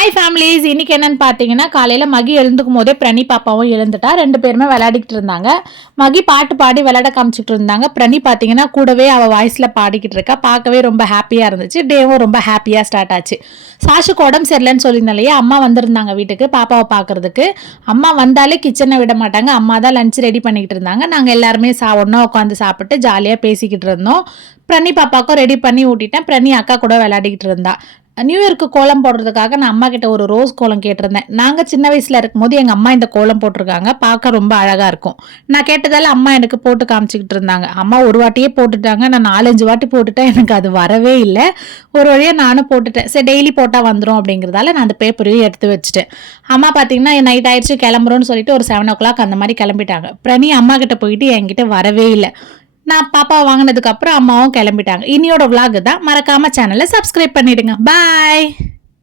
Hi families, இன்னைக்கு என்னன்னு பார்த்தீங்கன்னா, காலையில் மகி எழுந்துக்கும் போதே பிரணி பாப்பாவும் எழுந்துட்டா. 2 பேருமே விளையாடிக்கிட்டு இருந்தாங்க. மகி பாட்டு பாடி விளையாட காமிச்சிட்டு இருந்தாங்க. பிரணி பார்த்தீங்கன்னா கூடவே அவள் வாய்ஸில் பாடிக்கிட்டு இருக்கா. பார்க்கவே ரொம்ப ஹாப்பியாக இருந்துச்சு. டேவும் ரொம்ப ஹாப்பியாக ஸ்டார்ட் ஆச்சு. சாஷுக்கு உடம்பு சரியில்லைன்னு சொல்லியிருந்தாலையே, அம்மா வந்திருந்தாங்க வீட்டுக்கு பாப்பாவை பார்க்கறதுக்கு. அம்மா வந்தாலே கிச்சனை விட மாட்டாங்க. அம்மா தான் லஞ்ச் ரெடி பண்ணிக்கிட்டு இருந்தாங்க. நாங்கள் எல்லாருமே ஒன்றா உட்காந்து சாப்பிட்டு ஜாலியாக பேசிக்கிட்டு இருந்தோம். பிரணி பாப்பாவுக்கும் ரெடி பண்ணி ஊட்டிட்டேன். பிரணி அக்கா கூட விளையாடிக்கிட்டு இருந்தா. நியூ இயர்க்கு கோலம் போடுறதுக்காக நான் அம்மா கிட்ட ஒரு ரோஸ் கோலம் கேட்டிருந்தேன். நாங்கள் சின்ன வயசில் இருக்கும்போது எங்கள் அம்மா இந்த கோலம் போட்டிருக்காங்க. பார்க்க ரொம்ப அழகாக இருக்கும். நான் கேட்டதால அம்மா எனக்கு போட்டு காமிச்சிக்கிட்டு இருந்தாங்க. அம்மா ஒரு வாட்டியே போட்டுட்டாங்க. நான் 4-5 வாட்டி போட்டுட்டேன். எனக்கு அது வரவே இல்லை. ஒரு வழியாக நானும் போட்டுட்டேன். சரி, டெய்லி போட்டால் வந்துடும் அப்படிங்கிறதால நான் அந்த பேப்பரையும் எடுத்து வச்சுட்டேன். அம்மா பார்த்தீங்கன்னா நைட் ஆயிடுச்சு கிளம்புறோன்னு சொல்லிட்டு ஒரு 7 o'clock அந்த மாதிரி கிளம்பிட்டாங்க. பிரணி அம்மா கிட்ட போயிட்டு என்கிட்ட வரவே இல்லை. நான் பாப்பா வாங்கினதுக்கு அப்புறம் அம்மாவும் கிளம்பிட்டாங்க. இனியோட விளாக் தான். மறக்காம சேனலை சப்ஸ்கிரைப் பண்ணிடுங்க. பாய்.